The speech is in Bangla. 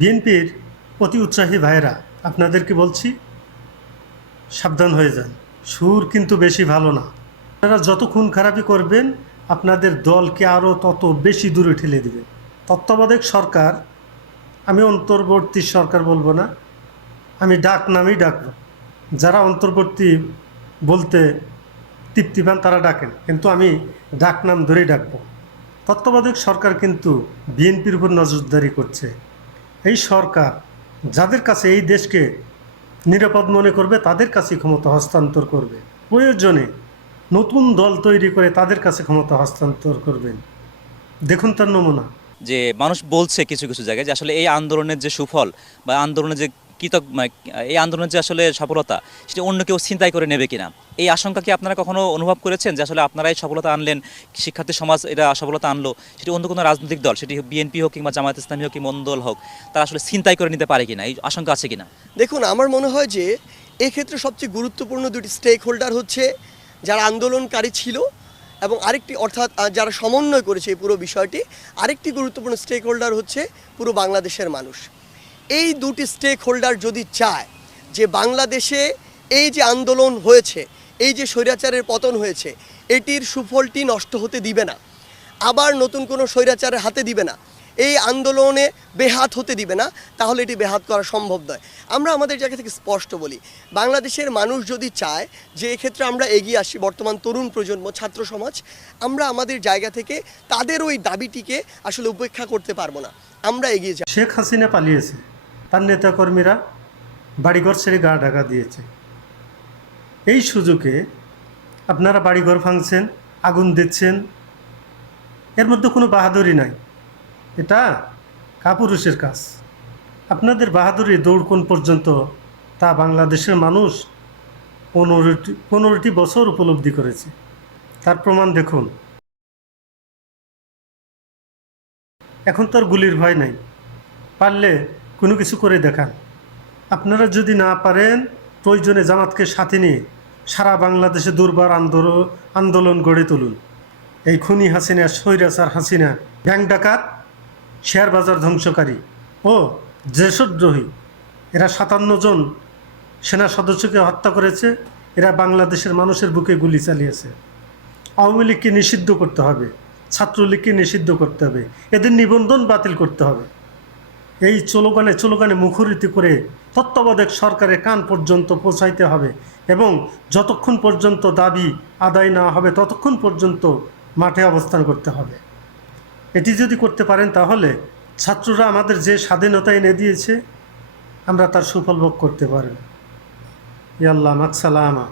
বিএনপির অতি উৎসাহী ভাইরা আপনাদেরকে বলছি, সাবধান হয়ে যান। সুর কিন্তু বেশি ভালো না। আপনারা যত খুন খারাপি করবেন আপনাদের দলকে আরও তত বেশি দূরে ঠেলে দেবে। তত্ত্বাবধায়ক সরকার, আমি অন্তর্বর্তী সরকার বলবো না, আমি ডাক নামেই ডাকবো। যারা অন্তর্বর্তী বলতে তৃপ্তি পান তারা ডাকেন, কিন্তু আমি ডাক নাম ধরেই ডাকবো। তত্ত্বাবধায়ক সরকার কিন্তু বিএনপির উপর নজরদারি করছে। এই সরকার যাদের কাছে এই দেশকে নিরাপদ মনে করবে তাদের কাছে ক্ষমতা হস্তান্তর করবে। প্রয়োজনে নতুন দল তৈরি করে তাদের কাছে ক্ষমতা হস্তান্তর করবেন। দেখুন তার নমুনা। যে মানুষ বলছে কিছু কিছু জায়গায় যে আসলে এই আন্দোলনের যে সুফল বা আন্দোলনের যে এই আন্দোলনের যে আসলে সফলতা সেটা অন্য কেউ ছিনতাই করে নেবে কিনা, এই আশঙ্কা কি আপনারা কখনো অনুভব করেছেন যে আসলে আপনারাই সফলতা আনলেন, শিক্ষার্থী সমাজ এটা সফলতা আনলো, সেটি অন্য কোনো রাজনৈতিক দল, সেটি বিএনপি হোক কিংবা জামায়াত ইসলামী হোক কিংবা অন্য দল হোক, তারা আসলে ছিনতাই করে নিতে পারে কিনা, এই আশঙ্কা আছে কিনা? দেখুন, আমার মনে হয় যে এক্ষেত্রে সবচেয়ে গুরুত্বপূর্ণ দুটি স্টেক হোল্ডার হচ্ছে যারা আন্দোলনকারী ছিল এবং আরেকটি অর্থাৎ যারা সমন্বয় করেছে এই পুরো বিষয়টি। আরেকটি গুরুত্বপূর্ণ স্টেক হোল্ডার হচ্ছে পুরো বাংলাদেশের মানুষ। এই দুটি স্টেক হোল্ডার যদি চায় যে বাংলাদেশে এই যে আন্দোলন হয়েছে, এই যে স্বৈরাচারের পতন হয়েছে, এটির সুফলটি নষ্ট হতে দিবে না, আবার নতুন কোনো স্বৈরাচারের হাতে দিবে না, এই আন্দোলনে বেহাত হতে দিবে না, তাহলে এটি বেহাত করা সম্ভব নয়। আমরা আমাদের জায়গা থেকে স্পষ্ট বলি, বাংলাদেশের মানুষ যদি চায় যে এক্ষেত্রে আমরা এগিয়ে আসি, বর্তমান তরুণ প্রজন্ম, ছাত্র সমাজ, আমরা আমাদের জায়গা থেকে তাদের ওই দাবিটিকে আসলে উপেক্ষা করতে পারবো না, আমরা এগিয়ে যাব। শেখ হাসিনা পালিয়েছে, তার নেতাকর্মীরা বাড়িঘর ছেড়ে গা ঢাকা দিয়েছে। এই সুযোগে আপনারা বাড়িঘর ভাঙছেন, আগুন দিচ্ছেন, এর মধ্যে কোনো বাহাদুরি নাই। এটা কাপুরুষের কাজ। আপনাদের বাহাদুরি দৌড় কোন পর্যন্ত তা বাংলাদেশের মানুষ 15টি বছর উপলব্ধি করেছে। তার প্রমাণ দেখুন। এখন তো আর গুলির ভয় নাই, পারলে কোনো কিছু করে দেখান। আপনারা যদি না পারেন, প্রয়োজনে জামাতকে সাথে নিয়ে সারা বাংলাদেশে দুর্বার আন্দোলন গড়ে তুলুন। এই খুনি হাসিনা, স্বৈরাচার হাসিনা, ব্যাংক ডাকাত, শেয়ার বাজার ধ্বংসকারী ও দেশদ্রোহী, এরা 57 জন সেনা সদস্যকে হত্যা করেছে। এরা বাংলাদেশের মানুষের বুকে গুলি চালিয়েছে। আওয়ামী লীগকে নিষিদ্ধ করতে হবে, ছাত্রলীগকে নিষিদ্ধ করতে হবে, এদের নিবন্ধন বাতিল করতে হবে। এই স্লোগানে মুখরিত করে তত্ত্বাবধায়ক সরকারের কান পর্যন্ত পৌঁছাইতে হবে এবং যতক্ষণ পর্যন্ত দাবি আদায় না হবে ততক্ষণ পর্যন্ত মাঠে অবস্থান করতে হবে। এটি যদি করতে পারেন তাহলে ছাত্ররা আমাদের যে স্বাধীনতা এনে দিয়েছে আমরা তার সুফল ভোগ করতে পারব। ইয়া আল্লাহ, মাকসালামা।